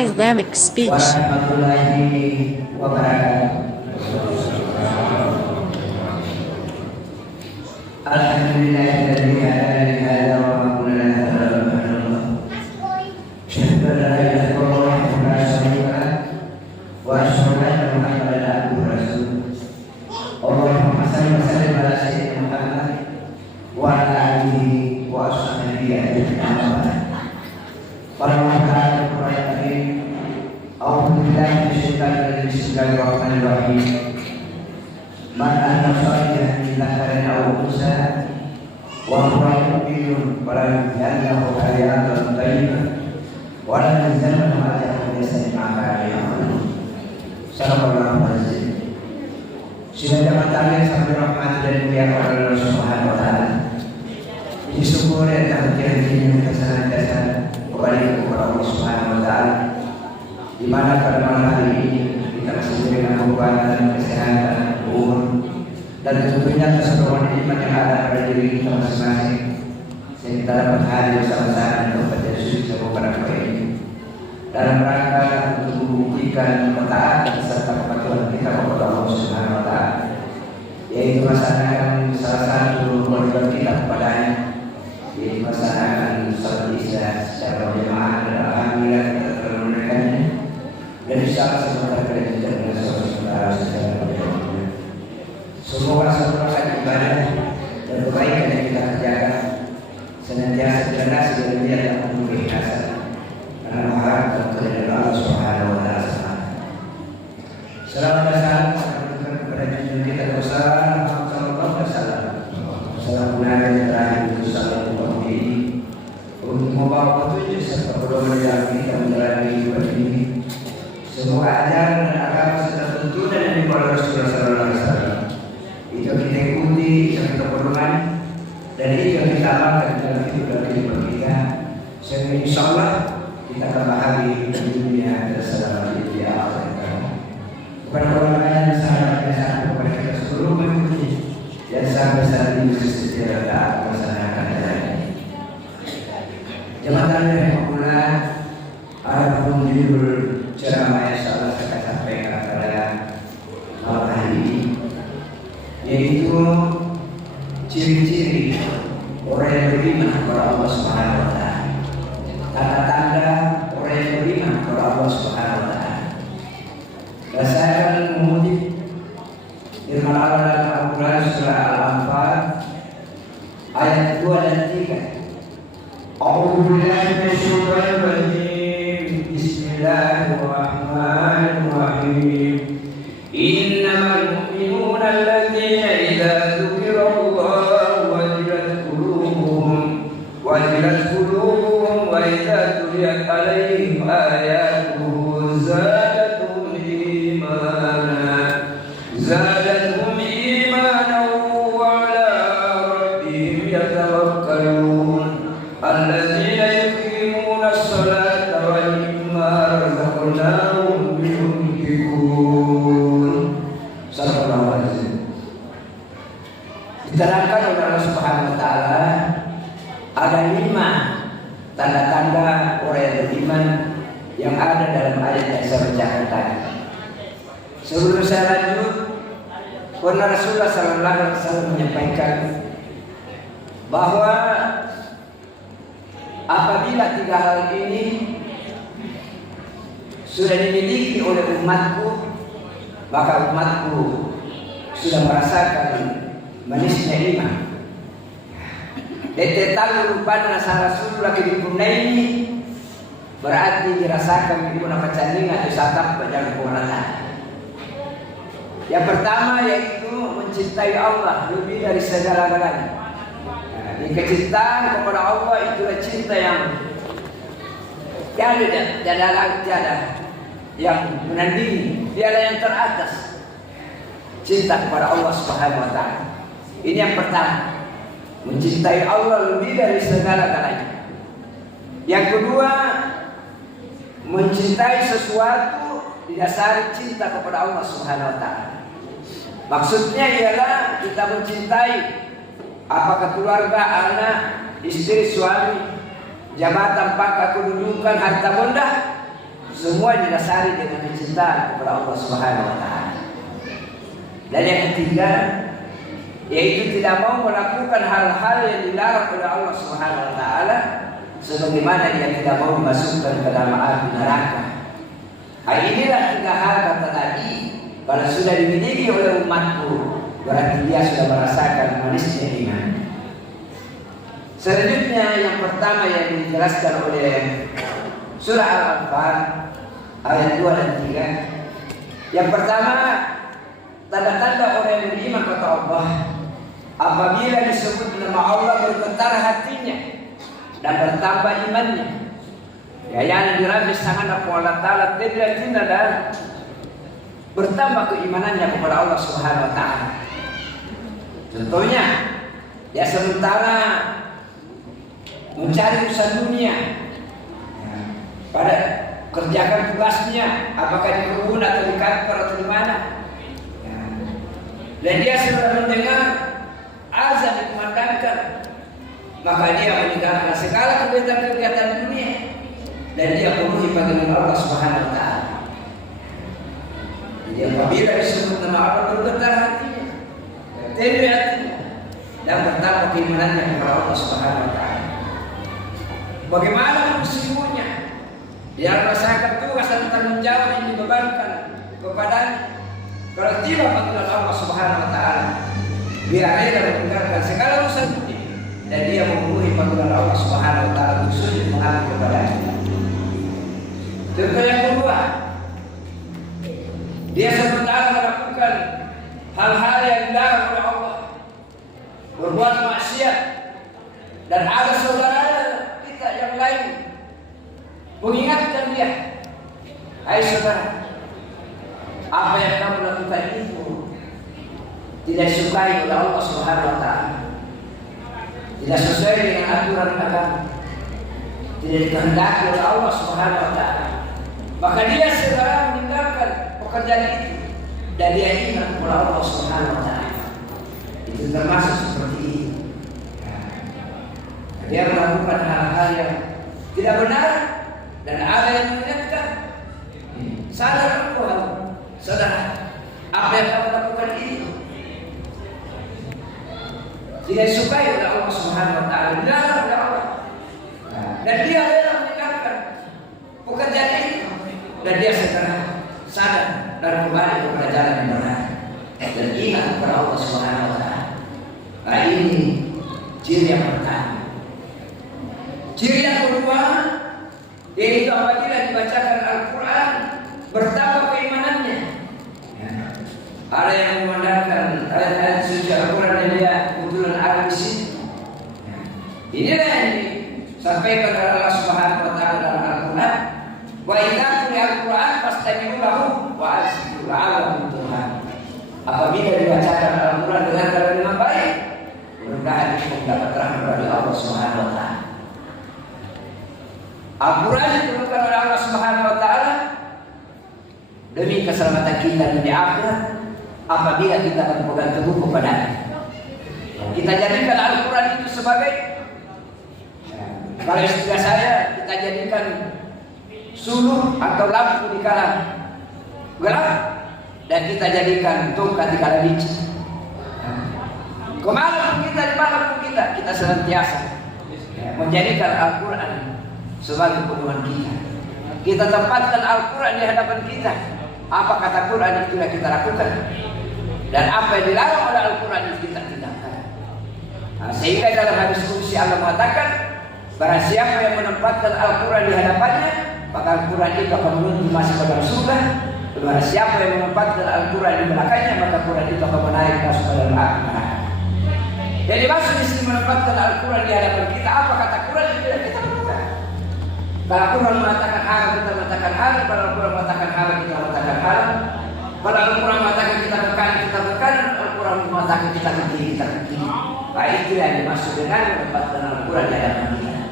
Islamic speech. Warahmatullahi wabarakatuh. Alhamdulillahilladzi hadana li hadza wa ma kunna linahtadiya lawla Allah. Asyhadu an la ilaha illallah wahdahu la syarika lahu wa asyhadu anna Muhammadan abduhu wa rasuluh. Allahumma shalli wa sallim ala sayyidina Muhammad wa ala alihi wa ashabihi ajma'in. Para hadirin Qur'an, a'udzu billahi minasyaitonir rajim. Bismillahirrahmanirrahim. Man amila shalihan min dzakarin aw unsa wa huwa mu'minun falyahmidillahu hayatan thayyibah wa la yuzlammu ajrahu yasma' ma'ahu. Sallallahu alaihi wasallam. Sidang jamaah taklim sampai rahmat dan mulia kepada Allah Subhanahu wa taala. Disyukuri atas kehadiran kesehatan kepada Allah Subhanahu wa taala, di mana pada malam hari ini kita masih diberikan kekuatan, kesehatan, umur, dan tentunya keseluruhan iman yang ada pada diri kita masing-masing, sehingga kita dapat hadir bersama-sama dan berbaca suci kepada kita ini dalam rangka untuk membuktikan ketaatan serta kepatuhan kita kepada Allah Subhanahu wa taala, yaitu melaksanakan salah satu kewajiban kita kepadanya, yaitu melaksanakan salat isya secara berjamaah, dan alhamdulillah kita telah menunaikannya, dan insyaallah semoga kita tidak menyesal secara berjamaah. Semoga seluruh ibadah dan kebaikan yang kita kerjakan senantiasa jelas dan tidak memenuhi hasad, karena mengharapkan keridhaan Allah Subhanahu wa taala. Selamat datang kepada junjungan kita besar Muhammad sallallahu alaihi wasallam. Salam yang terakhir itu salam ini untuk membawa petunjuk serta pedoman yang kita menjalani hidup ini. Semua ajaran dan agama serta tuntunan yang dibawa Rasulullah sallallahu alaihi wasallam itu kita ikuti, itu kita pedoman, dan itu yang kita amalkan dalam hidup dan kehidupan kita, sehingga insyaallah kita akan bahagia di dunia dan selamat di akhirat. Kepada ulama yang sangat besar, kepada kita seluruh mengikuti dan sampai saat ini secara taat melaksanakan ajaran ini. Jemaah yang populer, ada pun judul ceramah yang salah saya sampaikan pada malam hari ini, yaitu ciri-ciri orang yang beriman kepada Allah Subhanahu wa taala. Tanda-tanda orang yang beriman kepada Allah Subhanahu wa taala. Dan saya akan mengutip firman Allah dalam Al-Quran surah Al-Anfal ayat 2 dan 3. A'udzu billahi minasyaitonir rajim. Bismillahirrahmanirrahim. Innamal mu'minuna alladzina idza dzukirallahu wajilat qulubuhum wa idza tuliyat 'alaihim ayatuhu zadatuhum imana wa 'ala rabbihim yatawakkalun. Alladzina yuqimuna as-salata wa mimma razaqnahum yunfiqun. Sallallahu alaihi wasallam. Diterangkan oleh Allah Subhanahu wa taala ada 5 tanda-tanda orang yang beriman yang ada dalam ayat yang saya bacakan tadi. Sebelum saya lanjut, karena Rasulullah sallallahu alaihi wasallam menyampaikan bahwa apabila 3 hal ini sudah dimiliki oleh umatku, maka umatku sudah merasakan manisnya iman. Detetal rupanya nasa Rasulullah ini berarti dirasakan ibu nama canding atau satap pada kekuatan. Yang pertama yaitu mencintai Allah lebih dari segala-galanya. Nah, kecintaan kepada Allah itulah cinta yang tiada yang menandingi, tiada yang teratas. Cinta kepada Allah Subhanahu wa taala. Ini yang pertama. Mencintai Allah lebih dari segala-galanya. Yang kedua, mencintai sesuatu didasari cinta kepada Allah Subhanahu wa taala. Maksudnya ialah kita mencintai apakah keluarga, anak, istri, suami, jabatan, pangkat, kedudukan, harta benda, semua didasari dengan kecintaan kepada Allah Subhanahu wa taala. Dan yang ketiga, yaitu tidak mau melakukan hal-hal yang dilarang oleh Allah Subhanahu wa taala, sebagaimana dia tidak mau dimasukkan ke dalam api neraka. Hal inilah tiga hal kata Nabi, kalau sudah dimiliki oleh umatku, berarti dia sudah merasakan manisnya iman. Selanjutnya yang pertama yang dijelaskan oleh surah Al-Anfal ayat 2 dan 3. Yang pertama, tanda-tanda orang yang beriman kata Allah, apabila disebut nama Allah bergetar hatinya dan bertambah imannya. Ya yang dirabis sangat Allah Ta'ala tidak dan bertambah keimanannya kepada Allah Subhanahu wa taala. Contohnya, ya sementara mencari urusan dunia, pada kerjakan tugasnya, apakah di kebun atau di kantor atau di mana, dan dia sudah mendengar azan dikumandangkan, maka dia meninggalkan segala kegiatan dunia dan dia penuhi panggilan Allah Subhanahu wa taala. Jadi apabila disebut nama Allah bergetar hatinya, tunduk hatinya, dan bertambah keimanannya kepada Allah Subhanahu wa taala. Bagaimana muslimnya? Dia merasakan tugas dan tanggung jawab yang dibebankan kepadanya. Kalau tiba panggilan Allah Subhanahu wa taala, dia rela meninggalkan segala urusan dunia dan dia memenuhi panggilan Allah Subhanahu wa taala untuk sujud mengabdi kepadanya. Contoh yang kedua, dia sementara melakukan hal-hal yang dilarang oleh Allah, berbuat maksiat, dan ada saudara kita yang lain mengingatkan dia, hai saudara, apa yang kamu lakukan itu tidak disukai oleh Allah Subhanahu wa taala, tidak sesuai dengan aturan agama, tidak dikehendaki oleh Allah Subhanahu wa taala. Maka dia segera meninggalkan pekerjaan itu dan dia ingat kepada Allah Subhanahu wa taala. Itu termasuk seperti ini. Dia melakukan hal-hal yang tidak benar dan ada yang mengingatkan, sadar Tuhan, saudara, apa yang kamu lakukan ini tidak disukai oleh Allah Subhanahu wa taala, dilarang oleh Allah. Dan dia rela meninggalkan pekerjaan ini dan dia segera sadar dan kembali kepada jalan yang benar dan ingat kepada Allah Subhanahu wa taala. Nah, ini ciri yang pertama. Ciri yang kedua, yaitu apabila dibacakan Al-Quran bertambah keimanannya. Ada yang memandangkan ayat-ayat suci Al-Quran dan dia kebetulan ada di sini. Inilah yang disampaikan oleh Allah Subhanahu wa taala dalam Al-Quran. Wa idza quri'a Al-Quran fastami'u lahu wa ansitu la'allakum turhamun. Apabila dibacakan Al-Quran dengan baik, mudah-mudahan itu mendapat rahmat dari Allah Subhanahu wa taala. Al-Quran diturunkan oleh Allah Subhanahu wa taala demi keselamatan kita di akhirat apabila kita berpegang teguh kepadanya. Kita jadikan Al-Quran itu sebagai, kalau istilah saya, kita jadikan suluh atau lampu di kala gelap dan kita jadikan tongkat di kala licin. Kemana pun kita, dimanapun kita senantiasa menjadikan Al-Quran sebagai pedoman kita. Kita tempatkan Al-Quran di hadapan kita. Apa kata Quran itu yang kita lakukan, dan apa yang dilarang oleh Al-Quran itu kita tinggalkan. Sehingga dalam hadis qudsi Allah mengatakan, barang siapa yang menempatkan Al-Quran di hadapannya, maka Al-Quran itu akan menuju masuk ke dalam surga. Barang siapa yang menempatkan Al-Quran di belakangnya, maka Al-Quran itu akan menarik masuk ke dalam api neraka. Jadi maksud di sini menempatkan Al-Quran di hadapan kita, apa kata Quran itu yang kita lakukan. Kalau Al-Quran mengatakan hal, kita mengatakan hal. Kalau Al-Quran mengatakan hal, kita mengatakan hal. Kalau Al-Quran mengatakan kita berkanan, kita berkanan. Al-Quran mengatakan kita ke kiri, kita ke kiri. Nah, itu yang dimaksud dengan menempatkan Al-Quran di hadapan kita.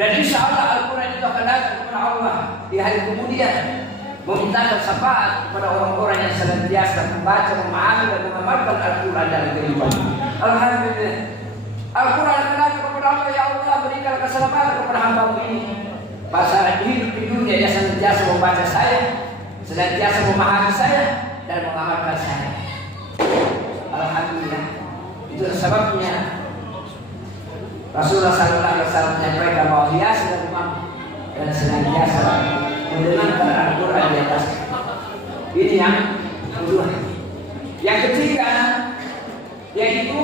Dan insya Allah Al-Quran itu akan datang kepada Allah di hari kemudian, memintakan syafaat kepada orang-orang yang senantiasa membaca, memahami dan mengamalkan Al-Quran dalam kehidupan. Alhamdulillah, Al-Quran akan datang kepada Allah, ya Allah berikan keselamatan kepada hamba-Mu ini. Pasal hidup di dunia dia senantiasa membaca saya, senantiasa memahami saya dan mengamalkan saya. Alhamdulillah. Itu sebabnya Rasulullah SAW menyampaikan bahwa hias dan imam dan senantiasa mendengarkan Al-Quran di atas. Ini yang kedua. Yang ketiga, yaitu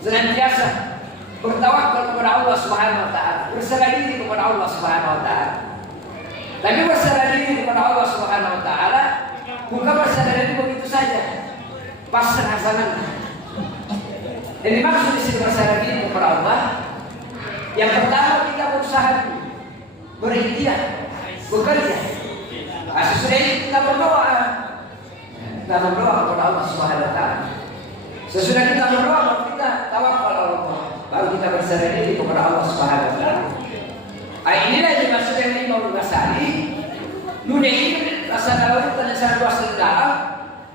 senantiasa bertawakal kepada Allah Subhanahu wa taala, berserah diri kepada Allah Subhanahu wa taala. Tapi berserah diri kepada Allah Subhanahu wa taala bukan berserah diri begitu saja. Pasrah sangat. Yang dimaksud di sini berserah diri kepada Allah, yang pertama kita berusaha berikhtiar, bekerja. Sesudah itu kita berdoa. Kita berdoa kepada Allah Subhanahu wa taala. Sesudah kita berdoa, kita tawakal kepada Allah. Baru kita berserah diri kepada Allah Subhanahu wa taala. Inilah yang dimaksud dengan Imam Ghazali. Dunia ini rasa tahu dan sangat luas dan dalam,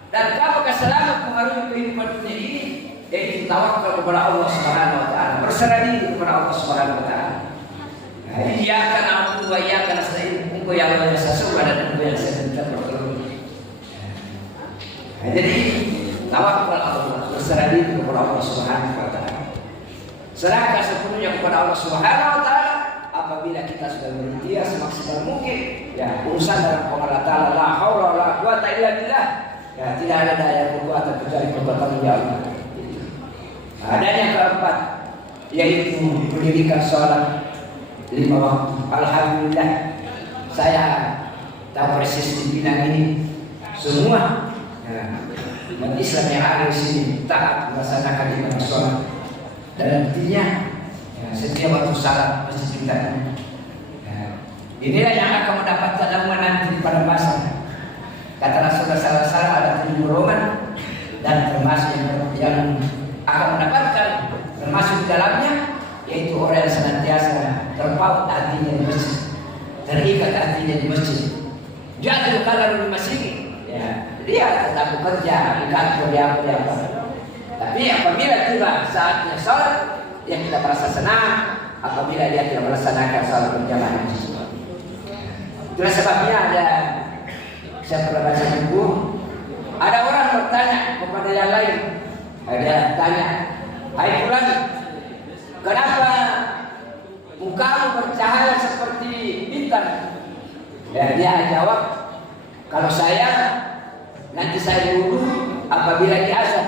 dan apakah selamat mengarungi kehidupan dunia ini, yaitu tawakal kepada Allah Subhanahu wa taala, berserah diri kepada Allah Subhanahu wa taala. Iyyaka na'budu wa iyyaka nasta'in. Engkau yang Allah sesuai dan engkau yang saya minta pertolongan. Jadi tawakal Allah, berserah diri kepada Allah Subhanahu wa taala. Serahkan sepenuhnya kepada Allah Subhanahu wa taala. Apabila kita sudah berikhtiar semaksimal mungkin, ya urusan dalam qala ta'ala la haula wala quwata illa billah. Ya tidak ada daya kekuatan kecuali kekuatan Allah. Ada yang keempat, yaitu pendidikan sholat 5 waktu. Alhamdulillah, saya tahu persis di bidang ini. Semua umat Islam yang ada di sini taat melaksanakan ibadah sholat. Dan intinya setiap waktu salat mesti kita. Inilah yang akan mendapatkan naungan nanti pada masa. Kata Rasulullah SAW ada 7 golongan dan termasuk yang akan mendapatkan termasuk di dalamnya, yaitu orang yang senantiasa terpaut hatinya di masjid, terikat hatinya di masjid. Dia kalau di masjid, ya dia tetap bekerja di kantor dia apa. Tapi apabila tiba saatnya sholat, yang kita merasa senang apabila dia tidak melaksanakan sholat berjamaah. Itulah sebabnya saya pernah baca buku, ada orang bertanya kepada yang lain. Dia tanya, hai fulan, kenapa mukamu bercahaya seperti bintang? Ya, dia jawab, kalau saya nanti saya wudhu apabila di azan.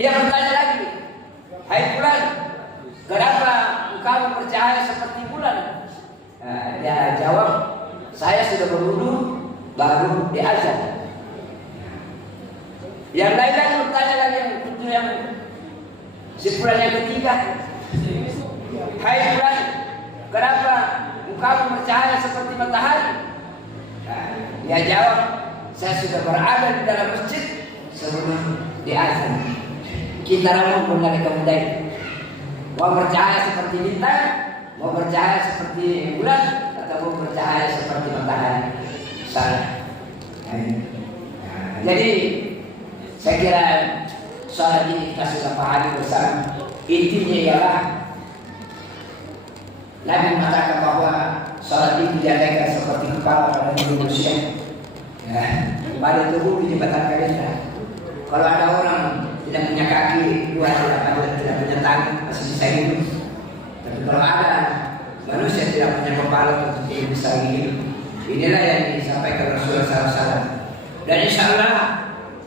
Dia bertanya lagi, hai fulan, kenapa kamu bercahaya seperti bulan? Dia jawab, saya sudah berwudu baru di azan. Yang lain lagi bertanya lagi yang si fulan yang ketiga, hai fulan, kenapa kamu bercahaya seperti matahari? Dia jawab, saya sudah berada di dalam masjid sebelum di azan. Kita ramu mengenai kemudian mau bercahaya seperti bintang, mau bercahaya seperti bulan, atau mau bercahaya seperti matahari. Salah. Jadi saya kira soal ini kita sudah pahami bersama. Intinya ialah Nabi mengatakan bahwa sholat itu diadakan seperti kepala pada manusia. Pada tubuh di jembatan kereta. Kalau ada orang tidak punya kaki, tidak punya tangan, masih bisa hidup. Tapi kalau ada manusia tidak punya kepala, tentu tidak bisa hidup. Inilah yang disampaikan Rasulullah SAW. Dan insya Allah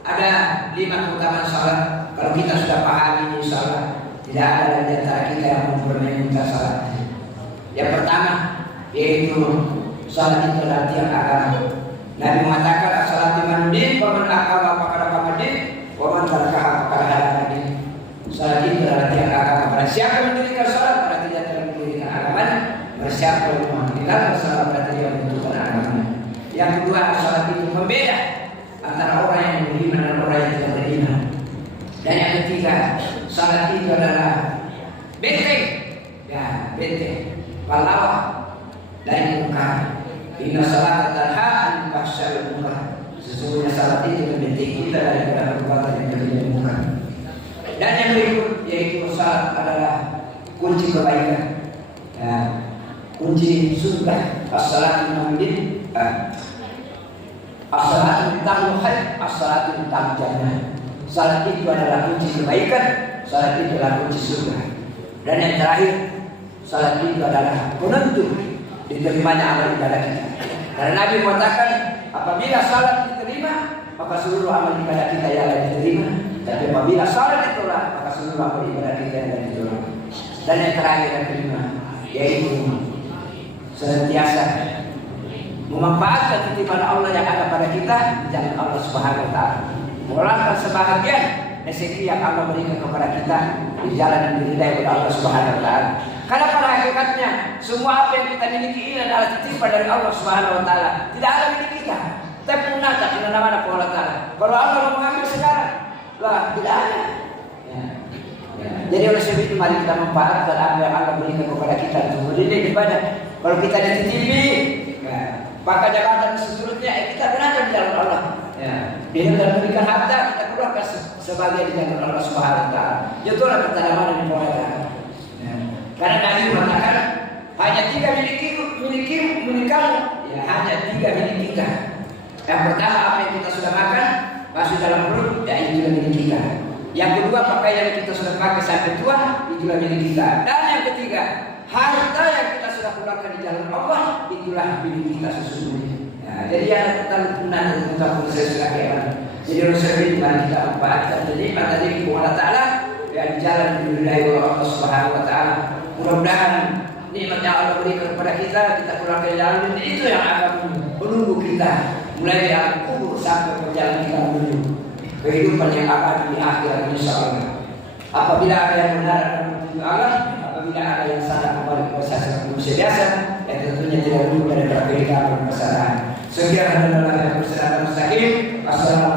ada 5 keutamaan salat. Kalau kita sudah pahami, insya Allah tidak ada di antara kita yang mempermainkan salat. Yang pertama yaitu salat itu adalah tiang agama. Nabi mengatakan salat manudin, waman akal apakah pamadin, waman tarkah apakah hadin. Salat itu adalah tiang agama. Pada siapa yang mendirikan salat berarti dia telah mendirikan agama. Pada siapa yang meninggalkan salat berarti dia membutuhkan agama. Yang kedua, salat itu membeda antara orang yang beriman dan orang yang tidak beriman. Dan yang ketiga, salat itu adalah benteng, ya benteng, pahlawan dari muka. Inna salat tanha anil fahsya'i wal munkar. Sesungguhnya salat itu membenteng kita dari perbuatan yang terjadi muka. Dan yang berikut yaitu salat adalah kunci kebaikan. kunci surga. As-salatu ma'amudin, as-salatu mintahul khair, as-salatu mintahul jannah. Salat itu adalah kunci kebaikan, salat itu adalah kunci surga. Dan yang terakhir, salat itu adalah penentu diterimanya amal ibadah kita. Karena Nabi mengatakan, apabila salat diterima, maka seluruh amal ibadah kita yang akan diterima. Tapi apabila salat ditolak, maka seluruh amal ibadah kita yang akan ditolak. Dan yang terakhir yang kelima, yaitu senantiasa memanfaatkan titipan Allah yang ada pada kita di jalan Allah Subhanahu wa taala. Mengeluarkan sebahagian rezeki yang Allah berikan kepada kita di jalan yang diridai oleh Allah Subhanahu wa taala. Karena pada hakikatnya semua apa yang kita miliki ini adalah titipan dari Allah Subhanahu wa taala. Tidak ada milik kita. Tapi punata di mana-mana Allah taala. Kalau Allah mau mengambil sekarang, lah tidak ada. Jadi oleh sebab itu mari kita manfaatkan apa yang Allah berikan kepada kita untuk beribadah ibadah. Kalau kita dititipi, maka jabatan seterusnya kita berada di jalan Allah. Dia sudah memberikan harta, kita keluarkan sebagai di jalan Allah Subhanahu wa taala. Itulah pertanaman yang dimulai. Karena Nabi mengatakan hanya 3 milik kamu, ya hanya 3 milik kita. Yang pertama apa yang kita sudah makan masuk dalam perut, ya itu milik kita. Yang kedua pakaian yang kita sudah pakai sampai tua, itulah milik kita. Dan yang ketiga, harta yang kita sudah keluarkan di jalan Allah, itulah milik kita sesungguhnya. Jadi yang kita tentang proses akhirat. Jadi Rasulullah mari kita manfaatkan nikmat dari Allah Taala yang jalan diridai oleh Allah Subhanahu wa taala. Mudah-mudahan nikmat yang Allah berikan kepada kita keluarkan jalan ini, itu yang akan menunggu kita mulai dari alam kubur sampai perjalanan kita menuju kehidupan yang akan di akhirat insyaallah. Apabila ada yang benar dan menuju Allah, apabila ada yang salah kembali kepada manusia biasa, yang tentunya tidak dulu dari kehidupan bersama. Sekian adalah yang bersama mustaqim. Assalamualaikum.